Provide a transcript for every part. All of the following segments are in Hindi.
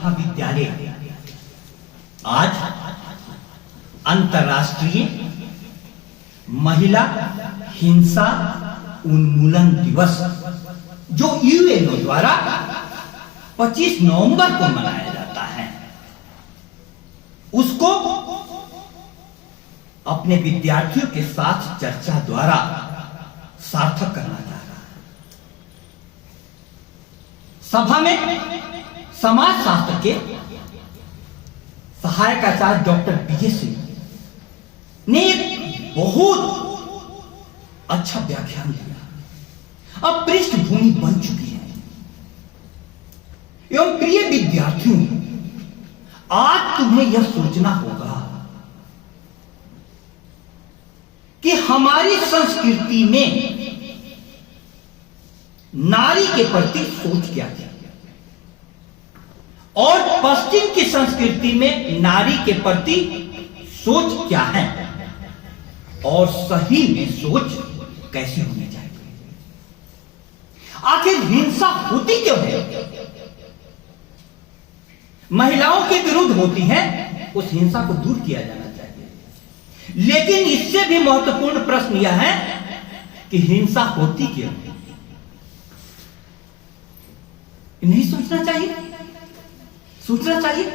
महाविद्यालय आज अंतर्राष्ट्रीय महिला हिंसा उन्मूलन दिवस जो यूएनओ द्वारा 25 नवंबर को मनाया जाता है, उसको अपने विद्यार्थियों के साथ चर्चा द्वारा सार्थक करना चाह रहा है। सभा में समाज शास्त्र के सहायक आचार्य डॉक्टर पीजे सिंह ने एक बहुत अच्छा व्याख्यान दिया। अब पृष्ठभूमि बन चुकी है। एवं प्रिय विद्यार्थियों, आज तुम्हें यह सोचना होगा कि हमारी संस्कृति में नारी के प्रति सोच क्या है और पश्चिम की संस्कृति में नारी के प्रति सोच क्या है और सही में सोच कैसी होनी चाहिए। आखिर हिंसा होती क्यों है? महिलाओं के विरुद्ध होती है, उस हिंसा को दूर किया जाना चाहिए। लेकिन इससे भी महत्वपूर्ण प्रश्न यह है कि हिंसा होती क्यों है? नहीं सोचना चाहिए? सोचना चाहिए?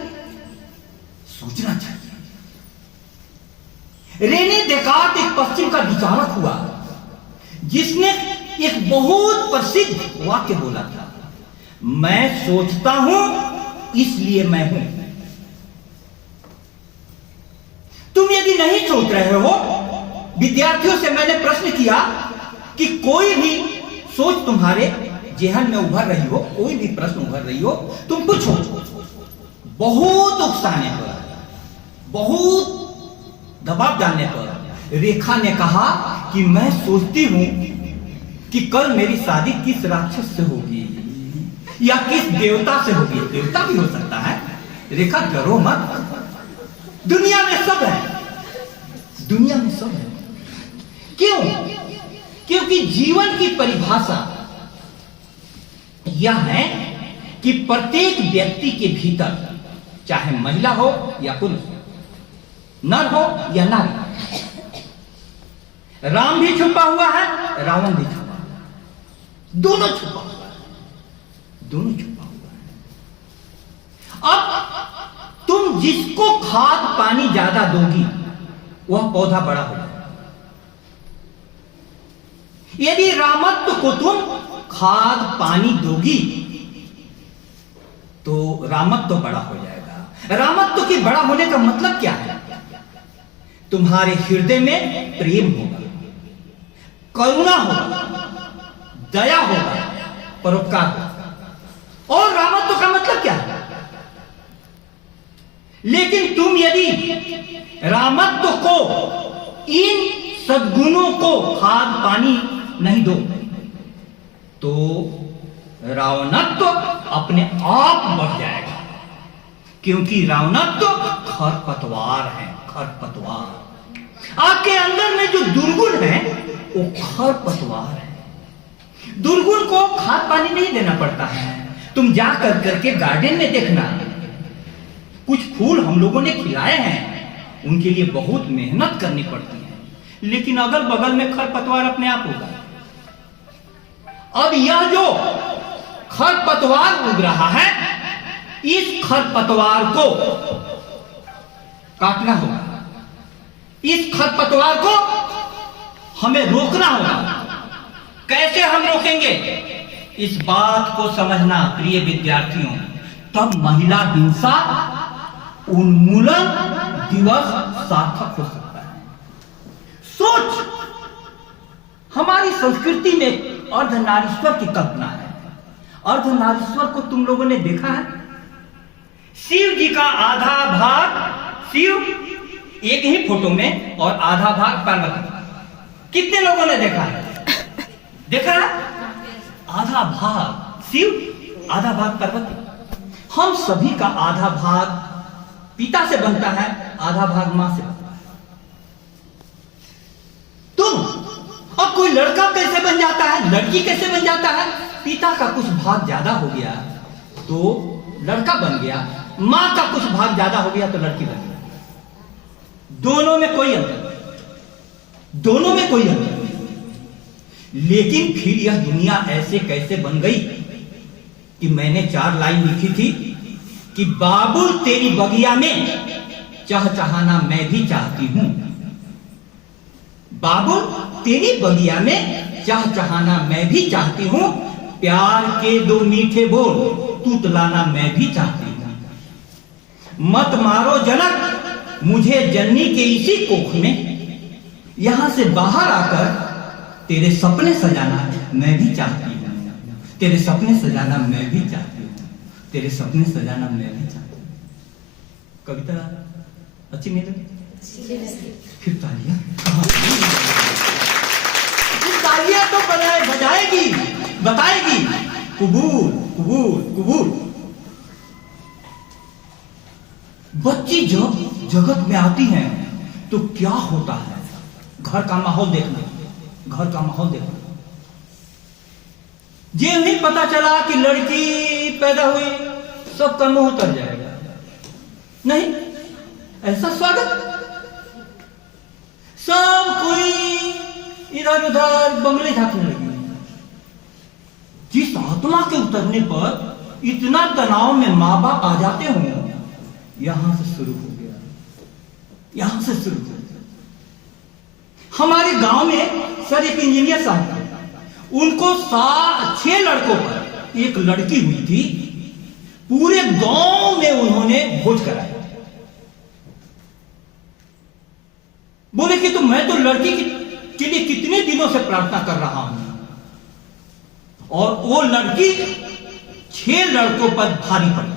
सोचना चाहिए। रेने देकार्त एक पश्चिम का विचारक हुआ जिसने एक बहुत प्रसिद्ध वाक्य बोला था, मैं सोचता हूं इसलिए मैं हूं। तुम यदि नहीं सोच रहे हो, विद्यार्थियों से मैंने प्रश्न किया कि कोई भी सोच तुम्हारे जेहन में उभर रही हो, कोई भी प्रश्न उभर रही हो, तुम पूछो। बहुत उकसाने पर, बहुत दबाव डालने पर रेखा ने कहा कि मैं सोचती हूं कि कल मेरी शादी किस राक्षस से होगी या किस देवता से होगी। देवता भी हो सकता है। रेखा डरो मत, दुनिया में सब है, दुनिया में सब है। क्यों? क्योंकि जीवन की परिभाषा यह है कि प्रत्येक व्यक्ति के भीतर, चाहे महिला हो या पुरुष, नर हो या नारी, राम भी छुपा हुआ है, रावण भी छुपा हुआ है, दोनों छुपा हुआ है, दोनों छुपा हुआ है। अब तुम जिसको खाद पानी ज्यादा दोगी वह पौधा बड़ा हो जाएगा। यदि रामत्व को तुम खाद पानी दोगी तो रामत्व बड़ा हो जाएगा। रामत्व के बड़ा होने का मतलब क्या है? तुम्हारे हृदय में प्रेम होगा, करुणा होगा, दया होगा, परोपकार होगा। और रामत्व का मतलब क्या है? लेकिन तुम यदि रामत्व को, इन सद्गुणों को खाद पानी नहीं दो तो रावणत्व अपने आप बढ़ जाएगा। क्योंकि रावणत्व खरपतवार है, खरपतवार। आपके अंदर में जो दुर्गुण है वो खरपतवार है। दुर्गुण को खाद पानी नहीं देना पड़ता है। तुम जा कर करके गार्डन में देखना, कुछ फूल हम लोगों ने खिलाए हैं, उनके लिए बहुत मेहनत करनी पड़ती है, लेकिन अगल बगल में खरपतवार अपने आप होगा। अब यह जो खरपतवार उग रहा है, इस खरपतवार को काटना होगा, इस खरपतवार को हमें रोकना होगा। कैसे हम रोकेंगे? इस बात को समझना प्रिय विद्यार्थियों, तब महिला हिंसा उन्मूलन दिवस सार्थक हो सकता है। सोच, हमारी संस्कृति में अर्धनारीश्वर की कल्पना है। अर्धनारीश्वर को तुम लोगों ने देखा है? शिव जी का आधा भाग शिव एक ही फोटो में और आधा भाग पार्वती। कितने लोगों ने देखा है? देखा है? आधा भाग शिव, आधा भाग पार्वती। हम सभी का आधा भाग पिता से बनता है, आधा भाग मां से बनता है। तुम अब कोई लड़का कैसे बन जाता है, लड़की कैसे बन जाता है? पिता का कुछ भाग ज्यादा हो गया तो लड़का बन गया, मां का कुछ भाग ज्यादा हो गया तो लड़की बन गया। दोनों में कोई अंतर नहीं, दोनों में कोई अंतर नहीं। लेकिन फिर यह दुनिया ऐसे कैसे बन गई कि मैंने 4 लाइन लिखी थी कि बाबुल तेरी बगिया में चहचहाना मैं भी चाहती हूं। बाबुल तेरी बगिया में चहचहाना मैं भी चाहती हूं, प्यार के 2 मीठे बोल तुतलाना मैं भी चाहती हूं। मत मारो जनक मुझे जननी के इसी कोख में, यहां से बाहर आकर तेरे सपने सजाना मैं भी चाहती हूं। तेरे सपने सजाना मैं भी चाहती हूं। तेरे सपने सजाना मैं भी चाहती हूं। कविता अच्छी नहीं लगी? फिर तालियां, तालियां तो बजाएगी, बताएगी कबूल कबूल कबूल। बच्ची जब जगत में आती हैं तो क्या होता है, घर का माहौल देखना, घर का माहौल देखना। ये नहीं पता चला कि लड़की पैदा हुई सबका मुंह उतर जाएगा, नहीं, ऐसा स्वागत। सब कोई इधर उधर बंगले झांकने लगी। जिस आत्मा के उतरने पर इतना तनाव में माँ बाप आ जाते हों, यहां से शुरू हो गया, यहां से शुरू हो गया। हमारे गांव में सर एक इंजीनियर साहब थे, उनको 6 लड़कों पर एक लड़की हुई थी। पूरे गांव में उन्होंने भोज कराया। बोले कि तो मैं तो लड़की के लिए कितने दिनों से प्रार्थना कर रहा हूं, और वो लड़की 6 लड़कों पर भारी पड़ी।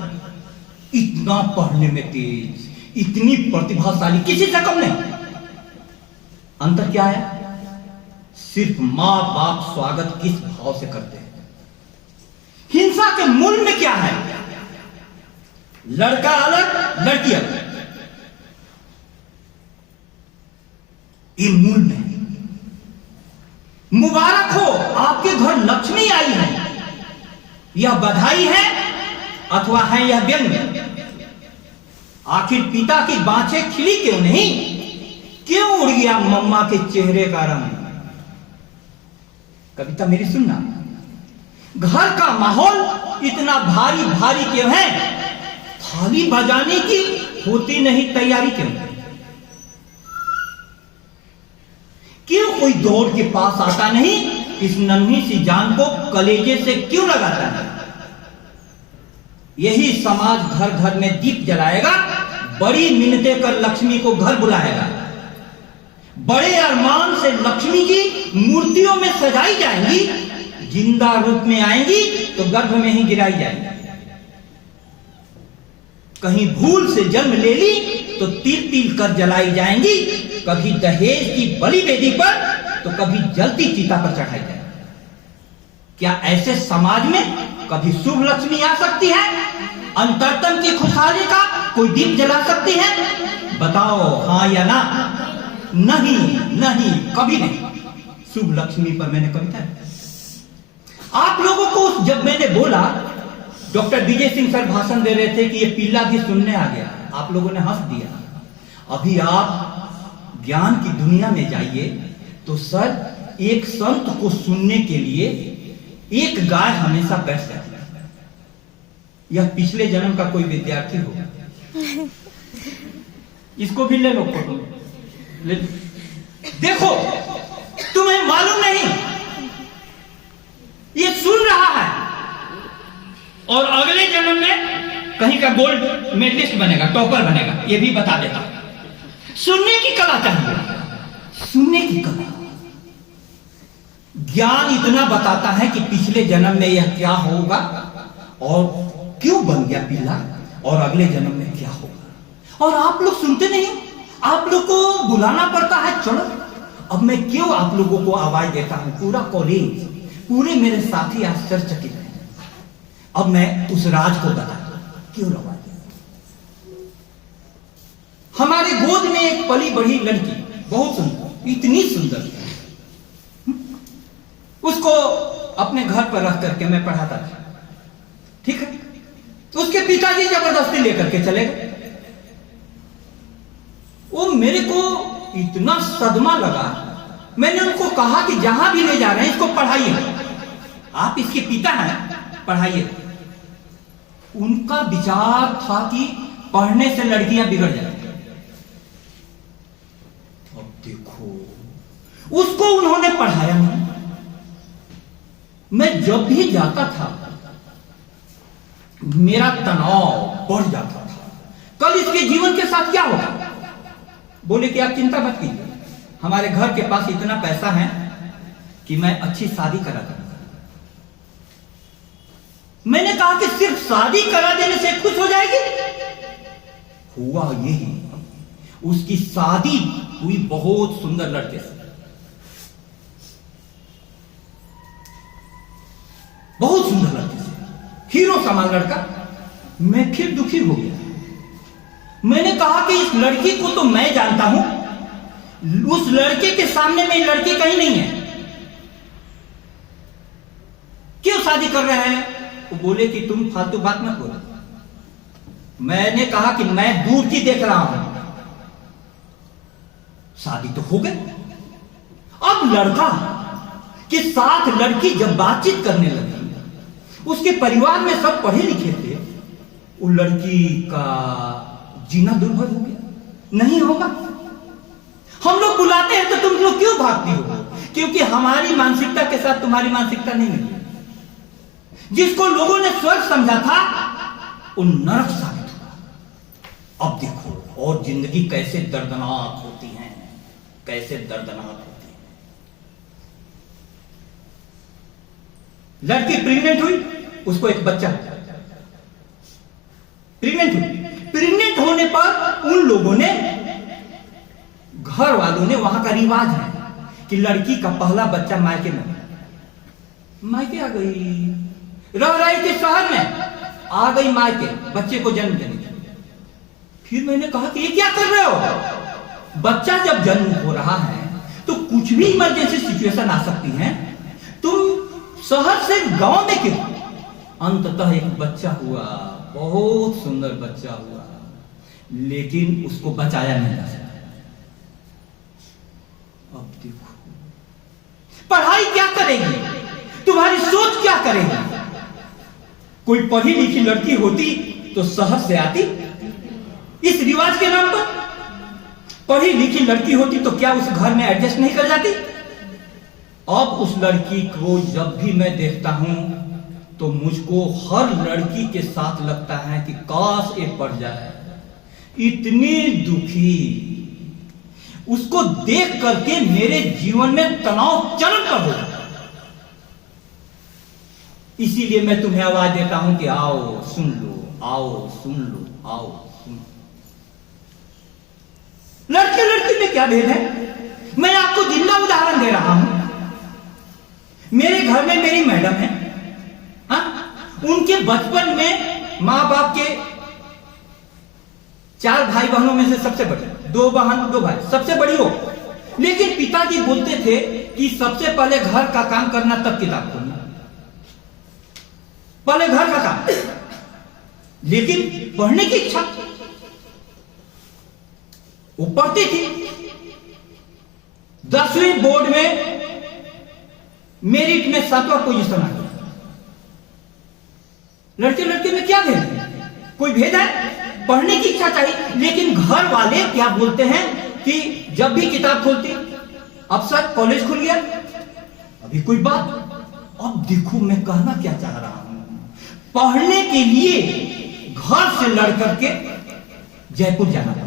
इतना पढ़ने में तेज, इतनी प्रतिभाशाली, किसी से कम नहीं। अंतर क्या है? सिर्फ मां बाप स्वागत किस भाव से करते हैं। हिंसा के मूल में क्या है? लड़का अलग लड़की अलग, ये मूल में। मुबारक हो आपके घर लक्ष्मी आई है, यह बधाई है अथवा है यह व्यंग? आखिर पिता की बाँछें खिली क्यों नहीं? क्यों उड़ गया मम्मा के चेहरे का रंग? कविता मेरी सुनना। घर का माहौल इतना भारी भारी क्यों है? थाली बजाने की होती नहीं तैयारी क्यों? क्यों कोई दौड़ के पास आता नहीं? इस नन्ही सी जान को कलेजे से क्यों लगाता है? यही समाज घर घर में दीप जलाएगा, बड़ी मिन्नतें कर लक्ष्मी को घर बुलाएगा। बड़े अरमान से लक्ष्मी जी मूर्तियों में सजाई जाएंगी, जिंदा रूप में आएंगी तो गर्भ में ही गिराई जाएंगी। कहीं भूल से जन्म ले ली तो तिल तिल कर जलाई जाएंगी, कभी दहेज की बलि वेदी पर तो कभी जलती चिता पर चढ़ाई जाएगी। क्या ऐसे समाज में कभी शुभ लक्ष्मी आ सकती है? अंतरतम की खुशहाली का कोई दीप जला सकती है? बताओ हां या ना? नहीं नहीं, कभी नहीं। शुभ लक्ष्मी पर मैंने कविता, आप लोगों को जब मैंने बोला, डॉक्टर विजय सिंह सर भाषण दे रहे थे कि ये पिल्ला भी सुनने आ गया, आप लोगों ने हंस दिया। अभी आप ज्ञान की दुनिया में जाइए तो सर एक संत को सुनने के लिए एक गाय हमेशा बैठ जाती है। यह पिछले जन्म का कोई विद्यार्थी होगा, इसको भी ले लो फोटो, ले देखो, तुम्हें मालूम नहीं ये सुन रहा है और अगले जन्म में कहीं का गोल्ड मेडलिस्ट बनेगा, टॉपर बनेगा। ये भी बता देता। सुनने की कला चाहिए, सुनने की कला। ज्ञान इतना बताता है कि पिछले जन्म में यह क्या होगा और क्यों बन गया पिल्ला, और अगले जन्म में क्या होगा। और आप लोग सुनते नहीं, आप लोग को बुलाना पड़ता है, चलो। अब मैं क्यों आप लोगों को आवाज देता हूं? पूरा कॉलेज, पूरे मेरे साथी आश्चर्यचकित हैं। अब मैं उस राज को बताता क्यों आवाज देता। हमारे गोद में एक पली बढ़ी लड़की, बहुत सुंदर, इतनी सुंदर, उसको अपने घर पर रख करके मैं पढ़ाता था, ठीक है। उसके पिताजी जबरदस्ती लेकर के चले गए। वो मेरे को इतना सदमा लगा। मैंने उनको कहा कि जहां भी ले जा रहे हैं इसको पढ़ाइए, आप इसके पिता हैं, पढ़ाइए। उनका विचार था कि पढ़ने से लड़कियां बिगड़ जाती। अब देखो, उसको उन्होंने पढ़ाया नहीं। मैं जब भी जाता था मेरा तनाव बढ़ जाता था। कल इसके जीवन के साथ क्या होगा? बोले कि आप चिंता मत कीजिए, हमारे घर के पास इतना पैसा है कि मैं अच्छी शादी करा दूंगा। मैंने कहा कि सिर्फ शादी करा देने से खुश हो जाएगी? हुआ यही, उसकी शादी हुई बहुत सुंदर लड़के से, बहुत सुंदर लड़के से, हीरो समान लड़का। मैं फिर दुखी हो गया। मैंने कहा कि इस लड़की को तो मैं जानता हूं, उस लड़के के सामने में लड़की कहीं नहीं है, क्यों शादी कर रहे हैं? वो बोले कि तुम फालतू बात मत बोलो। मैंने कहा कि मैं दूर की देख रहा हूं, शादी तो हो गई। अब लड़का के साथ लड़की जब बातचीत करने लगी, उसके परिवार में सब पढ़े लिखे थे, वो लड़की का जीना दुर्भर हो गया। नहीं होगा, हम लोग बुलाते हैं तो तुम लोग क्यों भागती हो? क्योंकि हमारी मानसिकता के साथ तुम्हारी मानसिकता नहीं मिली। जिसको लोगों ने स्वर्ग समझा था वो नरक साबित हुआ। अब देखो, और जिंदगी कैसे दर्दनाक होती है, कैसे दर्दनाक होती है। लड़की प्रेग्नेंट हुई, उसको एक बच्चा प्रेग्नेंट हुई। प्रेग्नेंट होने पर उन लोगों ने, घर वालों ने, वहां का रिवाज है कि लड़की का पहला बच्चा मायके में, मायके आ गई, रह रही थी शहर में, आ गई मायके बच्चे को जन्म देने के लिए। फिर मैंने कहा कि ये क्या कर रहे हो? बच्चा जब जन्म हो रहा है तो कुछ भी इमरजेंसी सिचुएशन आ सकती है, तुम शहर से गांव में क्यों? अंततः एक बच्चा हुआ, बहुत सुंदर बच्चा हुआ, लेकिन उसको बचाया नहीं जा सका। अब देखो, पढ़ाई क्या करेगी, तुम्हारी सोच क्या करेगी? कोई पढ़ी लिखी लड़की होती तो शहर से आती इस रिवाज के नाम पर? पढ़ी लिखी लड़की होती तो क्या उस घर में एडजस्ट नहीं कर जाती? अब उस लड़की को जब भी मैं देखता हूं तो मुझको हर लड़की के साथ लगता है कि काश ये पढ़ जाए। इतनी दुखी, उसको देख करके मेरे जीवन में तनाव चरम पर हो जाता है। इसीलिए मैं तुम्हें आवाज देता हूं कि आओ सुन लो, आओ सुन लो, आओ सुन लो। लड़के लड़की में क्या भेद है? मैं आपको जिंदा उदाहरण दे रहा हूं। मेरे घर में मेरी मैडम है, हाँ? उनके बचपन में मां बाप के 4 भाई बहनों में से सबसे बड़े, 2 बहन 2 भाई, सबसे बड़ी हो। लेकिन पिताजी बोलते थे कि सबसे पहले घर का काम करना, तब किताब खोलना, पहले घर का काम। लेकिन पढ़ने की इच्छा, वो पढ़ती थी। 10वीं बोर्ड में मेरिट में 7वां पोजीशन आ गया। लड़के लड़के में क्या भेद है? कोई भेद है? पढ़ने की इच्छा चाहिए। लेकिन घर वाले क्या बोलते हैं कि जब भी किताब खोलती, अब सर कॉलेज खुल गया, अभी कोई बात। अब देखो मैं कहना क्या चाह रहा हूं, पढ़ने के लिए घर से लड़ करके जयपुर जाना पड़ा।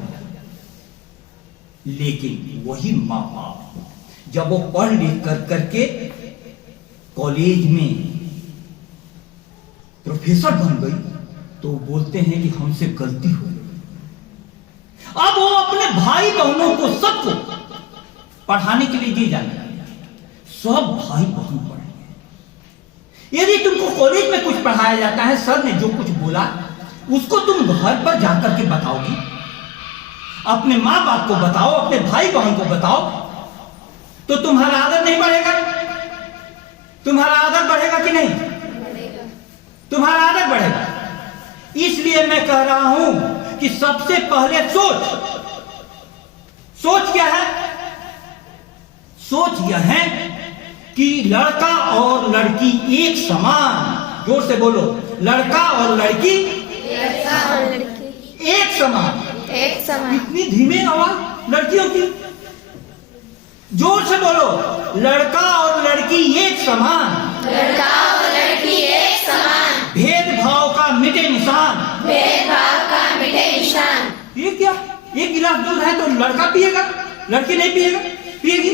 लेकिन वही मां बाप जब वो पढ़ लिख कर करके कॉलेज में प्रोफेसर बन गई तो बोलते हैं कि हमसे गलती हो गई। अब वो अपने भाई बहनों को, सबको पढ़ाने के लिए जी जाने, सब भाई बहन पढ़े। यदि तुमको कॉलेज में कुछ पढ़ाया जाता है, सर ने जो कुछ बोला उसको तुम घर पर जाकर के बताओगी, अपने मां बाप को बताओ, अपने भाई बहन को बताओ, तो तुम्हारा आदर नहीं बढ़ेगा? तुम्हारा आदर बढ़ेगा कि नहीं? तुम्हारा आदर बढ़ेगा। इसलिए मैं कह रहा हूं कि सबसे पहले सोच क्या है? सोच यह है कि लड़का और लड़की एक समान, जोर से बोलो, लड़का और लड़की एक समान। इतनी धीमे आवाज लड़कियों की, जोर से बोलो, लड़का और लड़की एक समान, भेदभाव का मिटे निशान। ये क्या? एक गिलास दूध है तो लड़का पिएगा, लड़की नहीं पिएगी?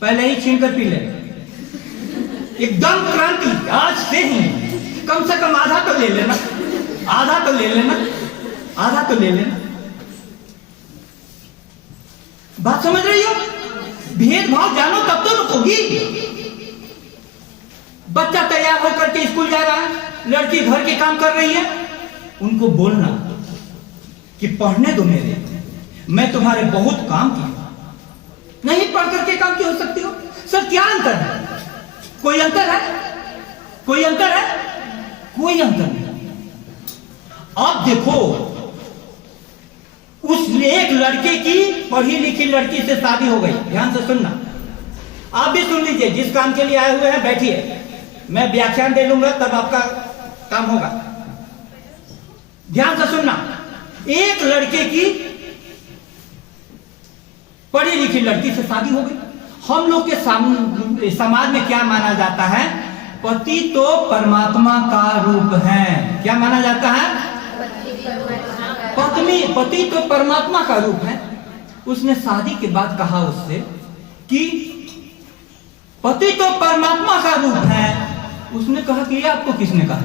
पहले ही छीन कर पी ले। एकदम क्रांति, आज से ही कम से कम आधा तो ले लेना। बात समझ रही हो? भेदभाव जानो तब तो रुकोगी। बच्चा तैयार होकर के स्कूल जा रहा है, लड़की घर के काम कर रही है, उनको बोलना कि पढ़ने दो मेरे, मैं तुम्हारे बहुत काम किया। नहीं पढ़ करके काम क्यों हो सकती हो? सर क्या अंतर है? कोई अंतर है? कोई अंतर नहीं। अब देखो, उस एक लड़के की पढ़ी लिखी लड़की से शादी हो गई। ध्यान से सुनना, आप भी सुन लीजिए, जिस काम के लिए आए हुए हैं बैठिए, मैं व्याख्यान दे लूंगा तब आपका काम होगा। ध्यान से सुनना, एक लड़के की पढ़ी लिखी लड़की से शादी हो गई। हम लोग के समाज में क्या माना जाता है? पति तो परमात्मा का रूप है। क्या माना जाता है? पति तो परमात्मा का रूप है। उसने शादी के बाद कहा उससे कि पति तो परमात्मा का रूप है। उसने कहा कि ये आपको किसने कहा?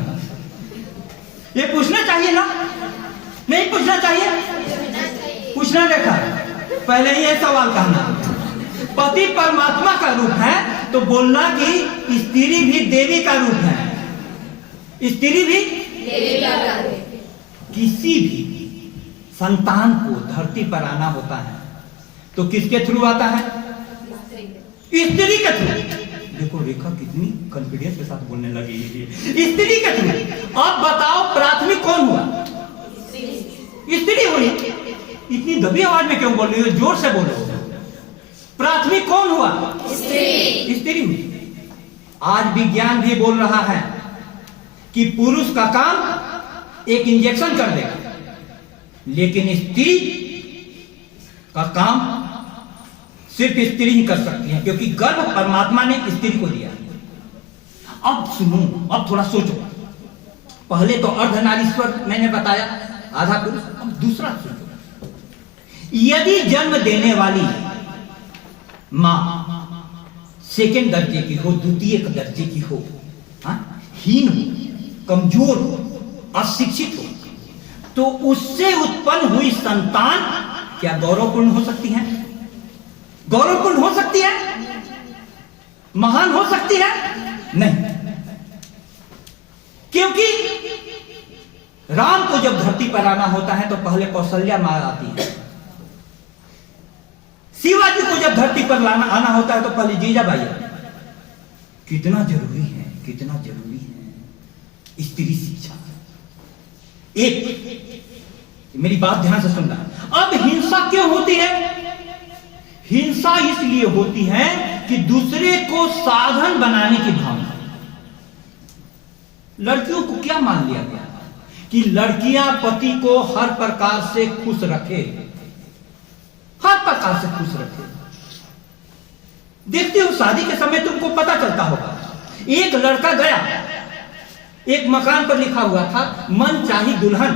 ये पूछना चाहिए ना? नहीं पूछना चाहिए? पूछना देखा, पहले ही ये सवाल कहना, पति परमात्मा का रूप है तो बोलना कि स्त्री भी देवी का रूप है। स्त्री भी देवी का रूप है। किसी भी संतान को धरती पर आना होता है तो किसके थ्रू आता है? स्त्री के थ्रू। देखो रेखा कितनी कॉन्फिडेंस के साथ बोलने लगी है। स्त्री के थ्रू। अब बताओ प्राथमिक कौन हुआ? स्त्री हुई। इतनी दबी आवाज में क्यों बोल रही हो? जोर से बोलो। प्राथमिक कौन हुआ? स्त्री हुई। आज विज्ञान भी बोल रहा है कि पुरुष का काम एक इंजेक्शन कर देगा, लेकिन स्त्री का काम सिर्फ स्त्री ही कर सकती है, क्योंकि गर्भ परमात्मा ने स्त्री को दिया। अब सुनो, अब थोड़ा सोचो। पहले तो अर्धनारीश्वर मैंने बताया, आधा पुरुष। अब दूसरा सोचो, यदि जन्म देने वाली मां सेकेंड दर्जे की हो, द्वितीय दर्जे की हो, हीन हो, कमजोर हो, अशिक्षित हो, तो उससे उत्पन्न हुई संतान क्या गौरवपूर्ण हो सकती है? गौरवपूर्ण हो सकती है? महान हो सकती है? नहीं। क्योंकि राम को जब धरती पर आना होता है तो पहले कौशल्या मां आती है। शिवाजी को जब धरती पर आना होता है तो पहले जीजाबाई आती है। कितना जरूरी है, कितना जरूरी है स्त्री शिक्षा। एक, मेरी बात ध्यान से सुनना। अब हिंसा क्यों होती है? हिंसा इसलिए होती है कि दूसरे को साधन बनाने की भावना। लड़कियों को क्या मान लिया गया कि लड़कियां पति को हर प्रकार से खुश रखे, हर प्रकार से खुश रखे। देखते हो शादी के समय तुमको पता चलता होगा, एक लड़का गया, एक मकान पर लिखा हुआ था मन चाही दुल्हन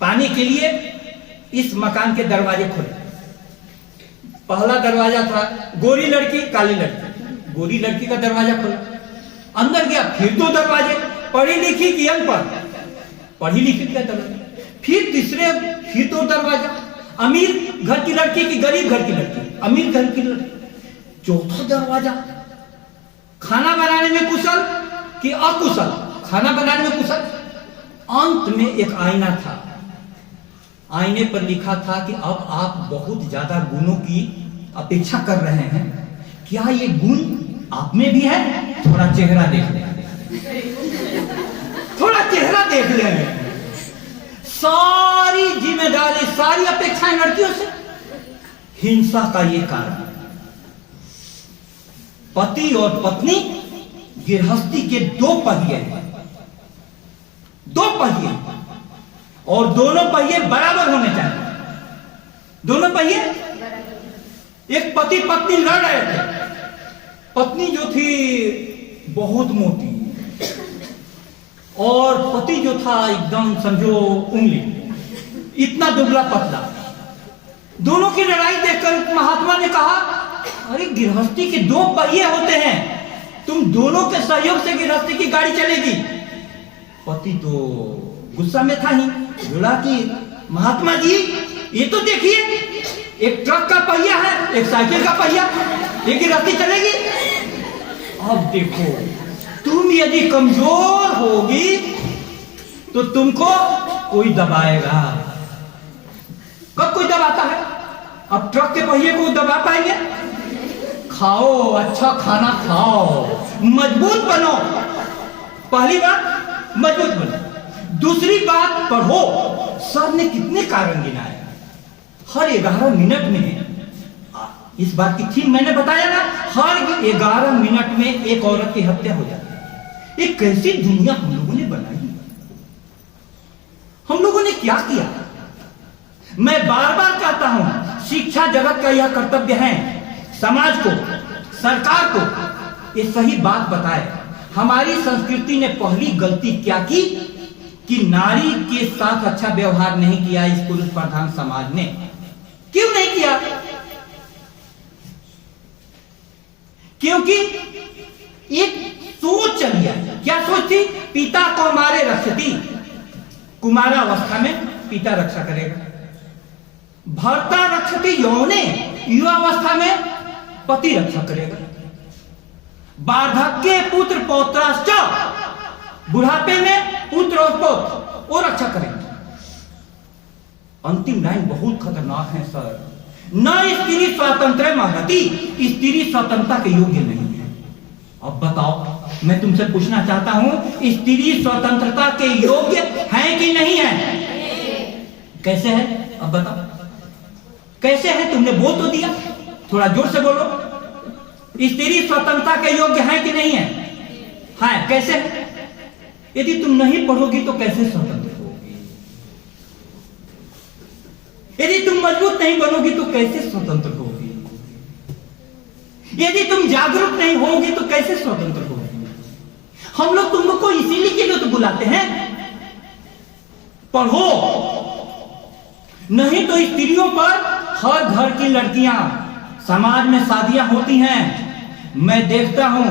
पाने के लिए इस मकान के दरवाजे खोले। पहला दरवाजा था गोरी लड़की काली लड़की। गोरी लड़की का दरवाजा खोला, अंदर गया, फिर दो दरवाजे, पढ़ी लिखी की अनपढ़, पढ़ी लिखी का दरवाजा, फिर तीसरे, फिर दो दरवाजा, अमीर घर की लड़की की गरीब घर की लड़की, अमीर घर की लड़की, चौथा दरवाजा खाना बनाने में कुशल कि अकुशल, खाना बनाने में कुशल। अंत में एक आईना था, आईने पर लिखा था कि अब आप बहुत ज्यादा गुणों की अपेक्षा कर रहे हैं, क्या ये गुण आप में भी है? थोड़ा चेहरा देख ले, थोड़ा चेहरा देख ले। सारी जिम्मेदारी, सारी अपेक्षाएं लड़कियों से। हिंसा का ये कारण, पति और पत्नी गृहस्थी के दो पहिए हैं, दो पहिए, और दोनों पहिए बराबर होने चाहिए। दोनों पहिए, एक पति पत्नी लड़ रहे थे। पत्नी जो थी बहुत मोटी और पति जो था एकदम समझो उंगली, इतना दुबला पतला। दोनों की लड़ाई देखकर महात्मा ने कहा, अरे गृहस्थी के दो पहिए होते हैं, तुम दोनों के सहयोग से गृहस्थी की गाड़ी चलेगी। पति तो गुस्सा में था ही, बोला कि महात्मा जी ये तो देखिए, एक ट्रक का पहिया है, एक साइकिल का पहिया, ये गृहस्थी चलेगी। अब देखो, तुम यदि कमजोर होगी तो तुमको कोई दबाएगा। कब कोई दबाता है? अब ट्रक के पहिए को दबा पाएंगे? खाओ, अच्छा खाना खाओ, मजबूत बनो। पहली बात मजबूत बनो। दूसरी बात पढ़ो। सर ने कितने कारण गिनाए, हर 11 मिनट में, इस बात की थीम मैंने बताया ना, हर 11 मिनट में एक औरत की हत्या हो जाती है। एक कैसी दुनिया हम लोगों ने बनाई, हम लोगों ने क्या किया? मैं बार बार कहता हूं, शिक्षा जगत का यह कर्तव्य है, समाज को, सरकार को ये सही बात बताए। हमारी संस्कृति ने पहली गलती क्या की कि नारी के साथ अच्छा व्यवहार नहीं किया इस पुरुष प्रधान समाज ने। क्यों नहीं किया? क्योंकि एक सोच चली आई। क्या सोच थी? पिता को मारे रक्षती, कुमारावस्था में पिता रक्षा करेगा। भर्ता रक्षती यौने, युवावस्था में पति रक्षा करेगा। वार्धक्य पुत्र पौत्राश्च, बुढ़ापे में पुत्र और पौत्र वो रक्षा करेंगे। अंतिम लाइन बहुत खतरनाक है सर। न स्त्री स्वतंत्र महती, स्त्री स्वतंत्रता के योग्य नहीं है। अब बताओ, मैं तुमसे पूछना चाहता हूं, स्त्री स्वतंत्रता के योग्य है कि नहीं है? कैसे है? अब बताओ कैसे है? तुमने बोल तो दिया, थोड़ा जोर से बोलो। स्त्री स्वतंत्रता के योग्य है कि नहीं है? हाँ, कैसे है? यदि तुम नहीं पढ़ोगी तो कैसे स्वतंत्र होगी? यदि तुम मजबूत नहीं बनोगी तो कैसे स्वतंत्र होगी? यदि तुम जागरूक नहीं होगी तो कैसे स्वतंत्र होगी? हम लोग तुम लोग को इसीलिए के लिए तो बुलाते हैं, पढ़ो। नहीं तो स्त्रियों पर, हर घर की लड़कियां, समाज में शादियां होती हैं, मैं देखता हूं,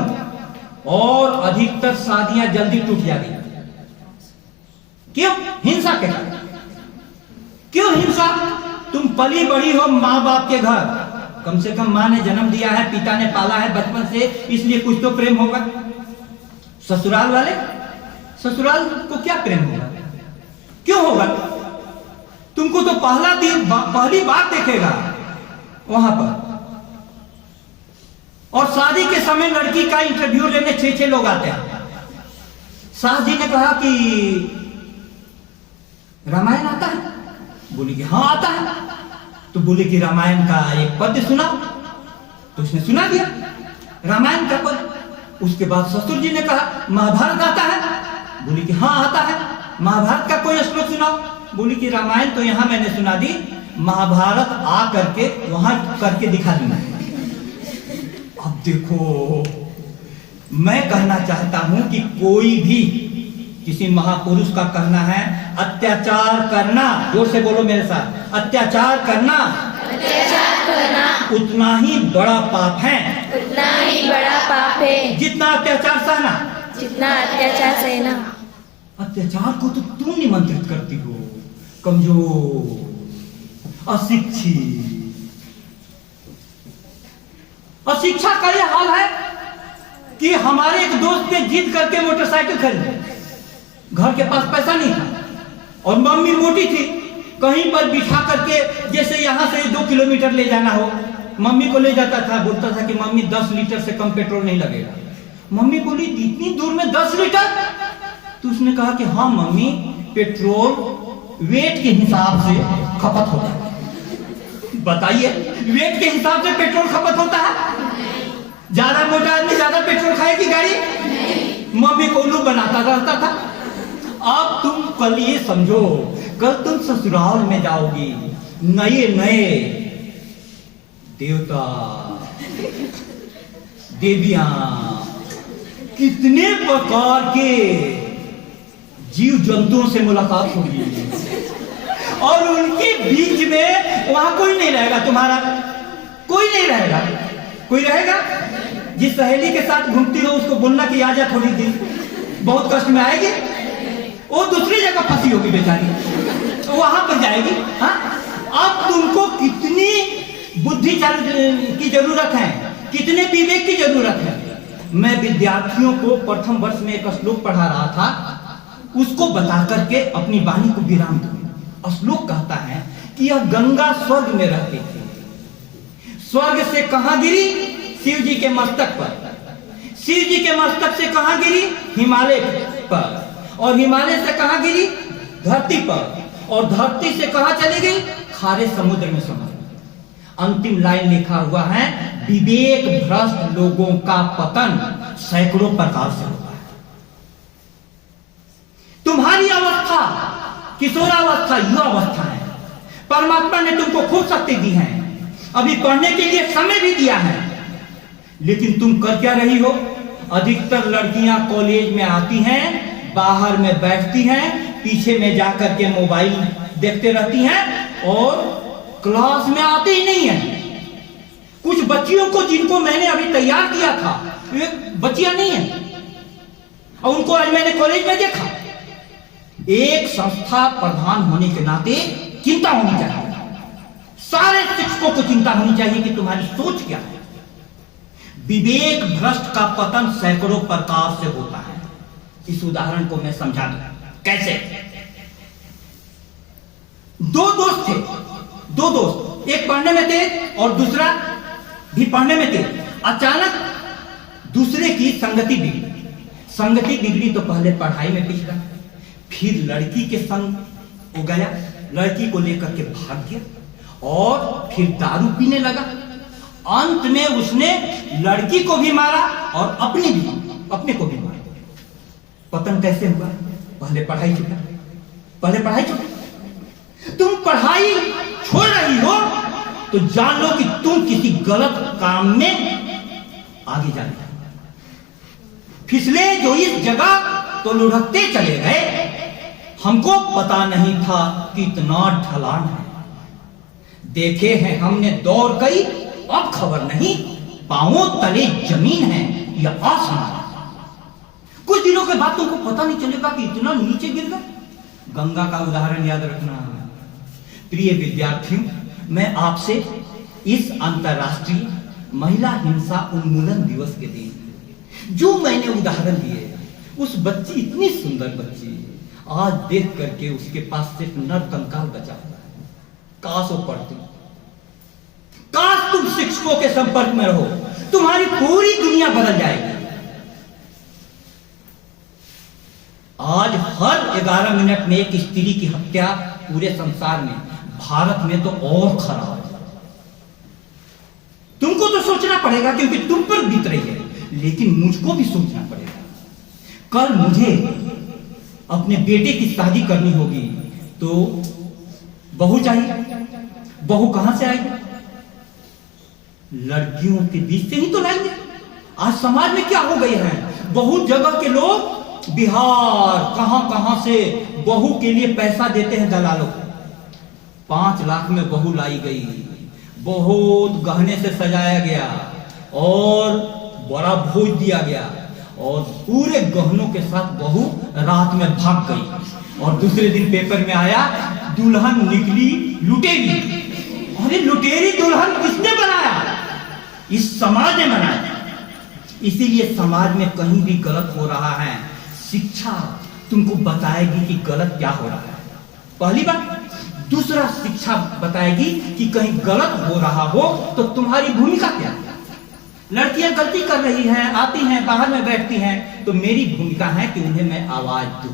और अधिकतर शादियां जल्दी टूट जाती। क्यों? हिंसा के कारण। क्यों हिंसा? तुम पली बड़ी हो माँ बाप के घर, कम से कम माँ ने जन्म दिया है, पिता ने पाला है बचपन से, इसलिए कुछ तो प्रेम होगा। ससुराल वाले, ससुराल को क्या प्रेम होगा? क्यों होगा? तुमको तो पहली बार देखेगा वहां पर। और शादी के समय लड़की का इंटरव्यू लेने 6 लोग आते हैं। सास जी ने कहा कि रामायण आता है? बोली कि हाँ आता है। तो बोले कि रामायण का एक पद्य सुनाओ। तो उसने सुना दिया रामायण का पद्य। उसके बाद ससुर जी ने कहा महाभारत आता है? बोली कि हाँ आता है। महाभारत का कोई श्लोक सुनाओ। बोली कि रामायण तो यहां मैंने सुना दी, महाभारत आ करके वहां करके दिखा दूंगा। अब देखो, मैं कहना चाहता हूं कि कोई भी किसी महापुरुष का कहना है, अत्याचार करना, जोर से बोलो मेरे साथ, अत्याचार करना उतना ही बड़ा पाप है, उतना ही बड़ा पाप है जितना अत्याचार सहना, जितना अत्याचार सहना। अत्याचार को तो तुम निमंत्रित करती हो, कमजोर, अशिक्षित। अशिक्षा का यह हाल है कि हमारे एक दोस्त ने जिद करके मोटरसाइकिल खरीदी। घर के पास पैसा नहीं था और मम्मी मोटी थी, कहीं पर बिठा करके, जैसे यहां से 2 किलोमीटर ले जाना हो, मम्मी को ले जाता था। बोलता था कि मम्मी 10 लीटर से कम पेट्रोल नहीं लगेगा। मम्मी बोली इतनी दूर में 10 लीटर? तो उसने कहा कि हाँ मम्मी, पेट्रोल वेट के हिसाब से खपत होता है। बताइए, वेट के हिसाब से पेट्रोल खपत होता है? ज्यादा मोटा आदमी ज्यादा पेट्रोल खाएगी गाड़ी? मम्मी को उल्लू बनाता रहता था। अब तुम कल ये समझो, कल तुम ससुराल में जाओगी, नए नए देवता देवियां, कितने प्रकार के जीव जंतुओं से मुलाकात होगी और उनके बीच में वहां कोई नहीं रहेगा तुम्हारा, कोई नहीं रहेगा। कोई रहेगा? जिस सहेली के साथ घूमती हो उसको बोलना कि आ जा थोड़ी दिन, बहुत कष्ट में आएगी, वो दूसरी जगह फंसी होगी बेचारी, वहां पर जाएगी। हाँ, अब तुमको कितनी बुद्धि की जरूरत है, कितने विवेक की जरूरत है। मैं विद्यार्थियों को प्रथम वर्ष में एक श्लोक पढ़ा रहा था, उसको बता करके अपनी वाणी को विराम दूं। श्लोक कहता है कि यह गंगा स्वर्ग में रहती थी। स्वर्ग से कहां गिरी? शिव जी के मस्तक पर। शिव जी के मस्तक से कहां गिरी? हिमालय पर। और हिमालय से कहां गिरी? धरती पर। और धरती से कहां चली गई? खारे समुद्र में समा। अंतिम लाइन लिखा हुआ है, विवेक भ्रष्ट लोगों का पतन सैकड़ों प्रकार से होता है। तुम्हारी अवस्था किशोरावस्था, युवावस्था है। परमात्मा ने तुमको खूब शक्ति दी है, अभी पढ़ने के लिए समय भी दिया है, लेकिन तुम कर क्या रही हो? अधिकतर लड़कियां कॉलेज में आती हैं, बाहर में बैठती हैं, पीछे में जाकर के मोबाइल देखते रहती हैं और क्लास में आते ही नहीं है। कुछ बच्चियों को जिनको मैंने अभी तैयार किया था, वे बच्चियां नहीं है, और उनको आज मैंने कॉलेज में देखा। एक संस्था प्रधान होने के नाते चिंता होनी चाहिए, सारे शिक्षकों को चिंता होनी चाहिए कि तुम्हारी सोच क्या है। विवेक भ्रष्ट का पतन सैकड़ों प्रकार से होता है। इस उदाहरण को मैं समझा दूं। कैसे? दो दोस्त थे, दो दोस्त, एक पढ़ने में थे और दूसरा भी पढ़ने में थे। अचानक दूसरे की संगति बिगड़ी। संगति बिगड़ी तो पहले पढ़ाई में पिछड़ा, फिर लड़की के संग हो गया, लड़की को लेकर के भाग गया और फिर दारू पीने लगा। अंत में उसने लड़की को भी मारा और अपने को भी मारा। पतन कैसे हुआ? पहले पढ़ाई छूटा, पहले पढ़ाई छूटा। तुम पढ़ाई छोड़ रही हो तो जान लो कि तुम किसी गलत काम में आगे जा रहे हो। फिसले जो इस जगह तो लुढ़कते चले गए। हमको पता नहीं था कि इतना ढलान है। देखे हैं हमने दौड़ गई, अब खबर नहीं पांवों तले जमीन है या आसमान। कुछ दिनों के बाद तुमको पता नहीं चलेगा कि इतना नीचे गिर गए। गंगा का उदाहरण याद रखना। प्रिय विद्यार्थियों, मैं आपसे इस अंतरराष्ट्रीय महिला हिंसा उन्मूलन दिवस के दिन जो मैंने उदाहरण दिए, उस बच्ची, इतनी सुंदर बच्ची, आज देख करके उसके पास सिर्फ नर कंकाल बचा हुआ है। काश वो पढ़ती, काश तुम शिक्षकों के संपर्क में रहो, तुम्हारी पूरी दुनिया बदल जाएगी। आज हर 11 मिनट में एक स्त्री की हत्या पूरे संसार में, भारत में तो और खराब है। तुमको तो सोचना पड़ेगा क्योंकि तुम पर बीत रही है, लेकिन मुझको भी सोचना पड़ेगा। कल मुझे अपने बेटे की शादी करनी होगी तो बहू चाहिए। बहू कहां से आएगी? लड़कियों के बीच से ही तो लाएंगे। आज समाज में क्या हो गए हैं, बहुत जगह के लोग बिहार कहां से बहू के लिए पैसा देते हैं दलालों को। 5 लाख में बहू लाई गई, बहुत गहने से सजाया गया और बड़ा भोज दिया गया और पूरे गहनों के साथ बहू रात में भाग गई और दूसरे दिन पेपर में आया, दुल्हन निकली लुटेरी। अरे लुटेरी दुल्हन किसने बनाया? इस समाज ने बनाया। इसीलिए समाज में कहीं भी गलत हो रहा है, शिक्षा तुमको बताएगी कि गलत क्या हो रहा है, पहली बात। दूसरा, शिक्षा बताएगी कि कहीं गलत हो रहा हो तो तुम्हारी भूमिका क्या है। लड़कियां गलती कर रही हैं, आती हैं, बाहर में बैठती हैं, तो मेरी भूमिका है कि उन्हें मैं आवाज दूं,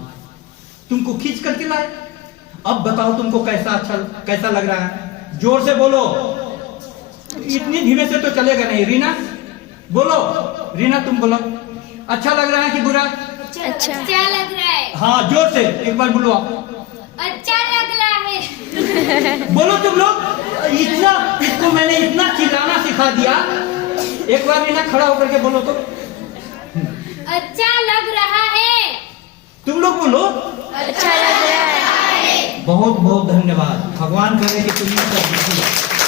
तुमको खींच करके लाए। अब बताओ तुमको कैसा लग रहा है? जोर से बोलो, इतनी धीमे से तो चलेगा नहीं। रीना बोलो, रीना तुम बोलो, अच्छा लग रहा है कि बुरा? अच्छा लग रहा है। हाँ जोर से एक बार बोलो। अच्छा लग रहा है। बोलो तुम लोग, इतना इसको मैंने इतना चिल्लाना सिखा दिया। एक बार रीना खड़ा होकर के बोलो तो। अच्छा लग रहा है। तुम लोग बोलो, अच्छा लग रहा है। बहुत बहुत धन्यवाद। भगवान करे कि तुम सब